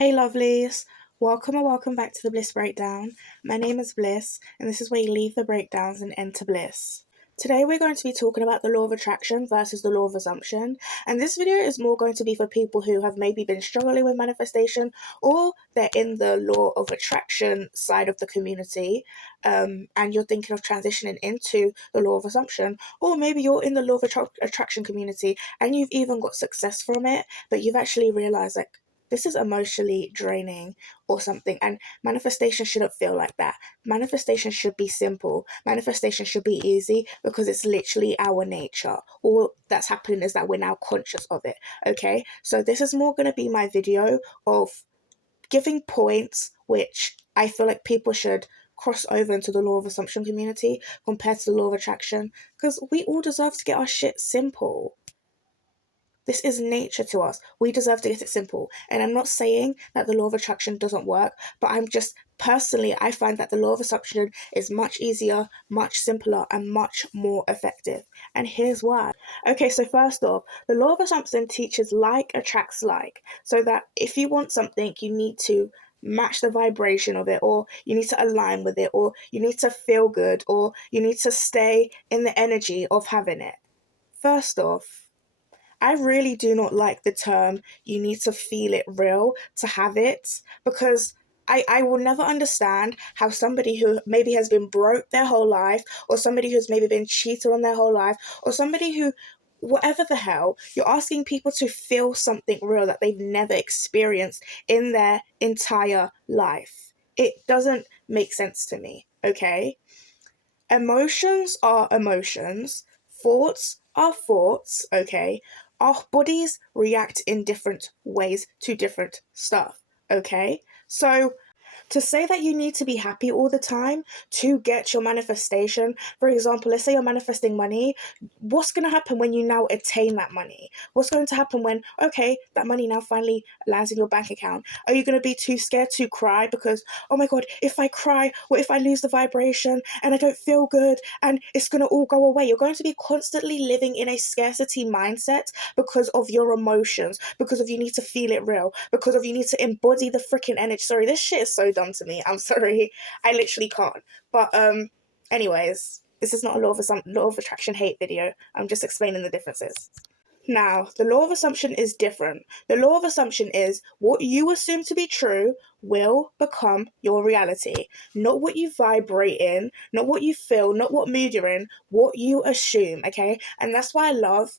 Hey lovelies, welcome or welcome back to the Bliss Breakdown. My name is Bliss, and this is where you leave the breakdowns and enter bliss. Today we're going to be talking about the law of attraction versus the law of assumption, and this video is more going to be for people who have maybe been struggling with manifestation, or they're in the law of attraction side of the community, and you're thinking of transitioning into the law of assumption, or maybe you're in the law of attraction community and you've even got success from it, but you've actually realized this is emotionally draining or something. And manifestation shouldn't feel like that. Manifestation should be simple. Manifestation should be easy because it's literally our nature. All that's happening is that we're now conscious of it. Okay. So this is more going to be my video of giving points which I feel like people should cross over into the law of assumption community compared to the law of attraction, because we all deserve to get our shit simple. This is nature to us. We deserve to get it simple. And I'm not saying that the law of attraction doesn't work, but I'm just personally, I find that the law of assumption is much easier, much simpler, and much more effective. And here's why. Okay, so first off, the law of assumption teaches like attracts like. So that if you want something, you need to match the vibration of it, or you need to align with it, or you need to feel good, or you need to stay in the energy of having it. First off, I really do not like the term you need to feel it real to have it, because I will never understand how somebody who maybe has been broke their whole life, or somebody who's maybe been cheated on their whole life, or somebody who, whatever the hell, you're asking people to feel something real that they've never experienced in their entire life. It doesn't make sense to me, okay? Emotions are emotions, thoughts are thoughts, okay? Our bodies react in different ways to different stuff, okay? So to say that you need to be happy all the time to get your manifestation, for example, let's say you're manifesting money, what's going to happen when you now attain that money? What's going to happen when, okay, that money now finally lands in your bank account? Are you going to be too scared to cry because, oh my God, if I cry, what if I lose the vibration and I don't feel good and it's going to all go away? You're going to be constantly living in a scarcity mindset because of your emotions, because of you need to feel it real, because of you need to embody the freaking energy. Sorry, this shit is so dumb to me. I'm sorry. I literally can't. But anyways, this is not a law of attraction hate video. I'm just explaining the differences. Now, the law of assumption is different. The law of assumption is what you assume to be true will become your reality. Not what you vibrate in, not what you feel, not what mood you're in, what you assume, okay? And that's why I love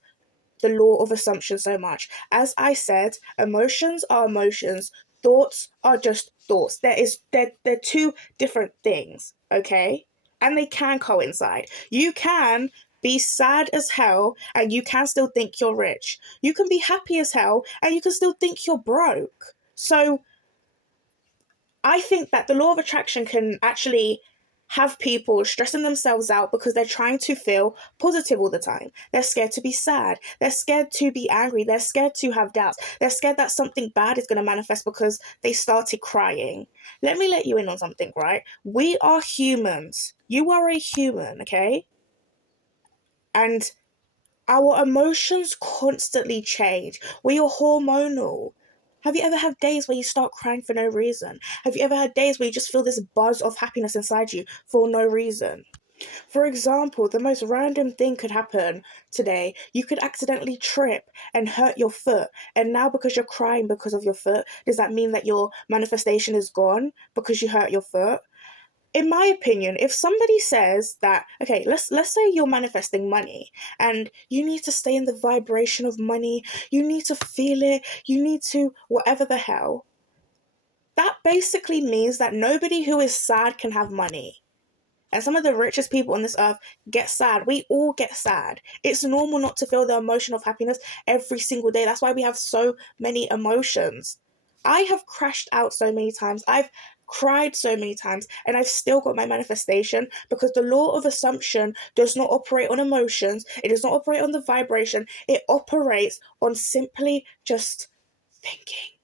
the law of assumption so much. As I said, emotions are emotions, thoughts are just thoughts. They're two different things, okay? And they can coincide. You can be sad as hell and you can still think you're rich. You can be happy as hell and you can still think you're broke. So I think that the law of attraction can actually have people stressing themselves out because they're trying to feel positive all the time. They're scared to be sad. They're scared to be angry. They're scared to have doubts. They're scared that something bad is going to manifest because they started crying. Let me let you in on something, right? We are humans. You are a human, okay? And our emotions constantly change. We are hormonal. Have you ever had days where you start crying for no reason? Have you ever had days where you just feel this buzz of happiness inside you for no reason? For example, the most random thing could happen today. You could accidentally trip and hurt your foot. And now because you're crying because of your foot, does that mean that your manifestation is gone because you hurt your foot? In my opinion, if somebody says that, okay, let's say you're manifesting money and you need to stay in the vibration of money, you need to feel it, you need to whatever the hell, that basically means that nobody who is sad can have money. And some of the richest people on this earth get sad. We all get sad. It's normal not to feel the emotion of happiness every single day. That's why we have so many emotions. I have crashed out so many times. I've cried so many times, and I've still got my manifestation because the law of assumption does not operate on emotions. It does not operate on the vibration. It operates on simply just thinking.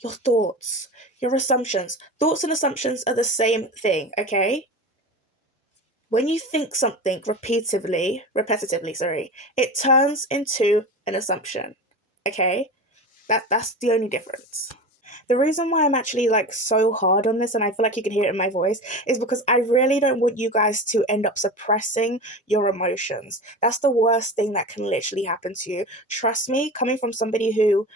Your thoughts, your assumptions. Thoughts and assumptions are the same thing, okay? When you think something repetitively, it turns into an assumption. Okay? That's the only difference. The reason why I'm actually like so hard on this, and I feel like you can hear it in my voice, is because I really don't want you guys to end up suppressing your emotions. That's the worst thing that can literally happen to you. Trust me, coming from somebody who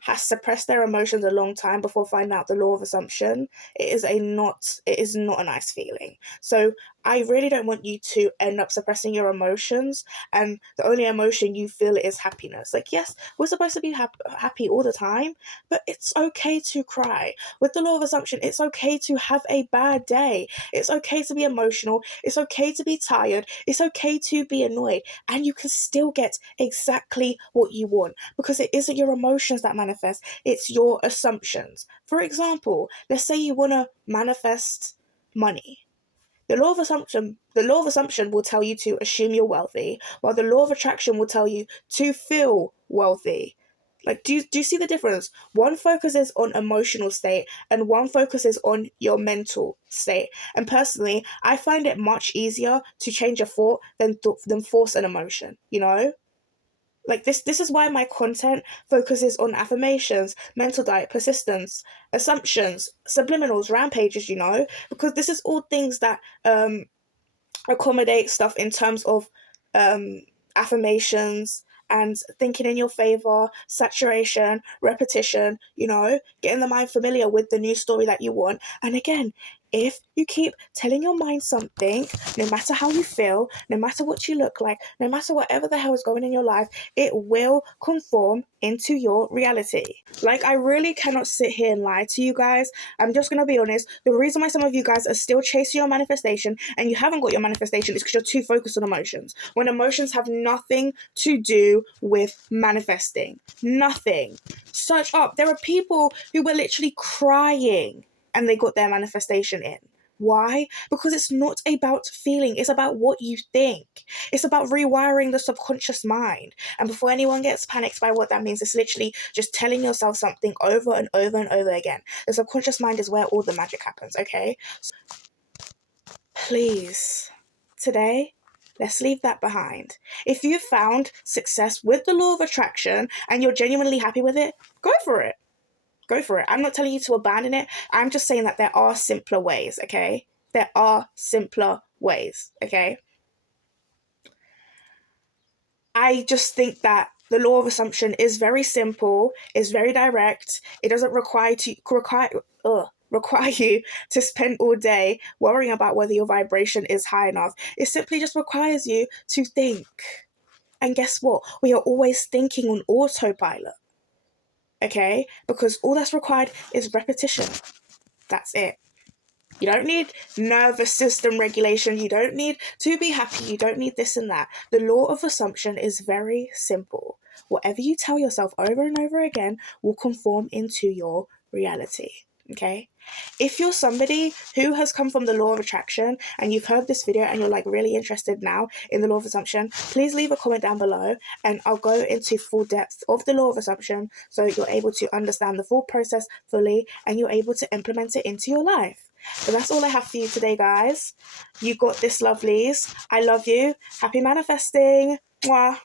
has suppressed their emotions a long time before finding out the law of assumption, it is not a nice feeling. So I really don't want you to end up suppressing your emotions, and the only emotion you feel is happiness. Like, yes, we're supposed to be happy all the time, but it's okay to cry. With the law of assumption, it's okay to have a bad day. It's okay to be emotional. It's okay to be tired. It's okay to be annoyed, and you can still get exactly what you want, because it isn't your emotions that manifest, it's your assumptions. For example, let's say you want to manifest money. The law of assumption will tell you to assume you're wealthy, while the law of attraction will tell you to feel wealthy. Like, do you see the difference? One focuses on emotional state and one focuses on your mental state. And personally, I find it much easier to change a thought than force an emotion, you know? Like, this is why my content focuses on affirmations, mental diet, persistence, assumptions, subliminals, rampages, you know, because this is all things that accommodate stuff in terms of um, affirmations and thinking in your favor, saturation, repetition, you know, getting the mind familiar with the new story that you want. And again, if you keep telling your mind something, no matter how you feel, no matter what you look like, no matter whatever the hell is going in your life, it will conform into your reality. Like, I really cannot sit here and lie to you guys. I'm just going to be honest. The reason why some of you guys are still chasing your manifestation and you haven't got your manifestation is because you're too focused on emotions. When emotions have nothing to do with manifesting. Nothing. Search up. There are people who were literally crying and they got their manifestation in. Why? Because it's not about feeling, it's about what you think. It's about rewiring the subconscious mind. And before anyone gets panicked by what that means, it's literally just telling yourself something over and over and over again. The subconscious mind is where all the magic happens, okay? So please, today, let's leave that behind. If you found success with the law of attraction and you're genuinely happy with it, go for it. Go for it. I'm not telling you to abandon it. I'm just saying that there are simpler ways, okay? There are simpler ways, okay? I just think that the law of assumption is very simple, is very direct. It doesn't require you to spend all day worrying about whether your vibration is high enough. It simply just requires you to think. And guess what? We are always thinking on autopilot. Okay? Because all that's required is repetition. That's it. You don't need nervous system regulation. You don't need to be happy. You don't need this and that. The law of assumption is very simple. Whatever you tell yourself over and over again will conform into your reality. Okay? If you're somebody who has come from the law of attraction and you've heard this video and you're like really interested now in the law of assumption, please leave a comment down below and I'll go into full depth of the law of assumption so you're able to understand the full process fully and you're able to implement it into your life. But that's all I have for you today, guys. You got this, lovelies. I love you. Happy manifesting. Mwah.